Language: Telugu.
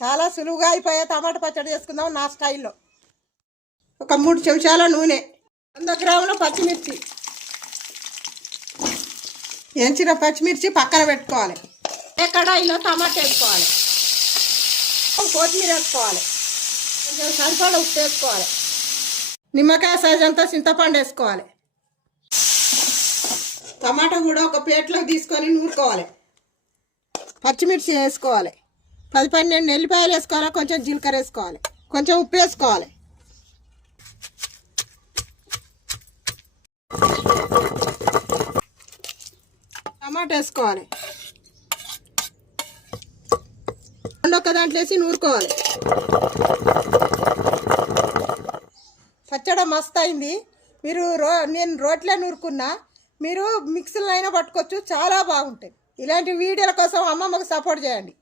చాలా సులువుగా అయిపోయే టమాటా పచ్చడి చేసుకుందాం నా స్టైల్లో. ఒక 3 చెంచాల నూనె, 100 గ్రాముల పచ్చిమిర్చి, ఎంచిన పచ్చిమిర్చి పక్కన పెట్టుకోవాలి. కడాయిలో టమాటా వేసుకోవాలి, కొత్తిమీర వేసుకోవాలి, కొంచెం సరిపడా ఉప్పు వేసుకోవాలి, నిమ్మకాయ సైజ్ అంతా చింతపండు వేసుకోవాలి. టమాటా కూడా ఒక ప్లేట్లోకి తీసుకొని నూరుకోవాలి. పచ్చిమిర్చి వేసుకోవాలి, 10-12 ఎల్లిపాయలు వేసుకోవాలి, కొంచెం జీలకర్ర వేసుకోవాలి, కొంచెం ఉప్పు వేసుకోవాలి. టమాటా వేసుకోవాలి, ఒక దాంట్లో వేసి నూరుకోవాలి. పచ్చడి మస్తు అయింది. నేను రోట్లో నూరుకున్నా, మీరు మిక్సీలో అయినా పట్టుకోవచ్చు, చాలా బాగుంటుంది. ఇలాంటి వీడియోల కోసం అమ్మమ్మకు సపోర్ట్ చేయండి.